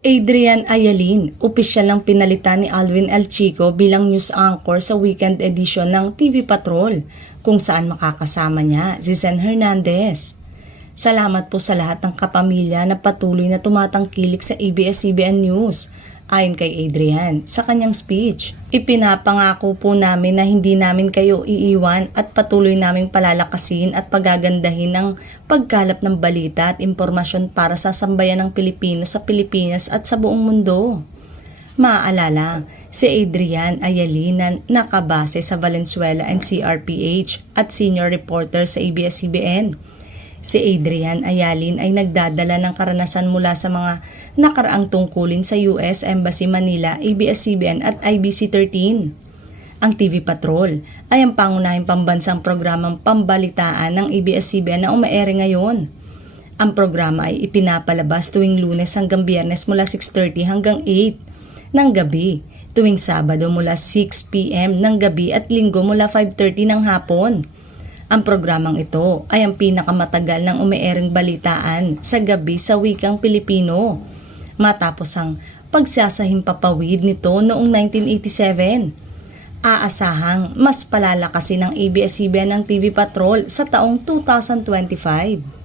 Adrian Ayalin, opisyal ng pinalitan ni Alvin El Chico bilang news anchor sa weekend edition ng TV Patrol, kung saan makakasama niya si Zen Hernandez. Salamat po sa lahat ng kapamilya na patuloy na tumatangkilik sa ABS-CBN News. Ayon kay Adrian sa kanyang speech, ipinapangako po namin na hindi namin kayo iiwan at patuloy naming palalakasin at pagagandahin ang pagkalap ng balita at impormasyon para sa sambayan ng Pilipino sa Pilipinas at sa buong mundo. Maaalala, si Adrian Ayalin na nakabase sa Valenzuela and CRPH at senior reporter sa ABS-CBN. Si Adrian Ayalin ay nagdadala ng karanasan mula sa mga nakaraang tungkulin sa US Embassy Manila, ABS-CBN at IBC-13. Ang TV Patrol ay ang pangunahing pambansang programang pambalitaan ng ABS-CBN na umaere ngayon. Ang programa ay ipinapalabas tuwing Lunes hanggang Biyernes mula 6:30 hanggang 8 ng gabi, tuwing Sabado mula 6 p.m. ng gabi at Linggo mula 5:30 ng hapon. Ang programang ito ay ang pinakamatagal ng umeereng balitaan sa gabi sa wikang Pilipino, matapos ang pagsasahimpapawid nito noong 1987. Aasahang mas palalakasin ng ABS-CBN ng TV Patrol sa taong 2025.